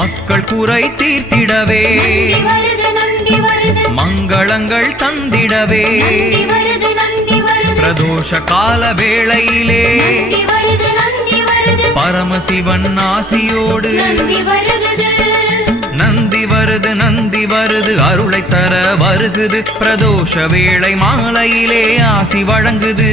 மக்கள் குறை தீர்த்திடவே. மங்களங்கள் தந்திடவே. பிரதோஷ கால வேளையிலே பரமசிவன் ஆசியோடு நந்தி வருது நந்தி வருது. அருளை தர வருகுது. பிரதோஷ வேளை மாலையிலே ஆசி வழங்குது.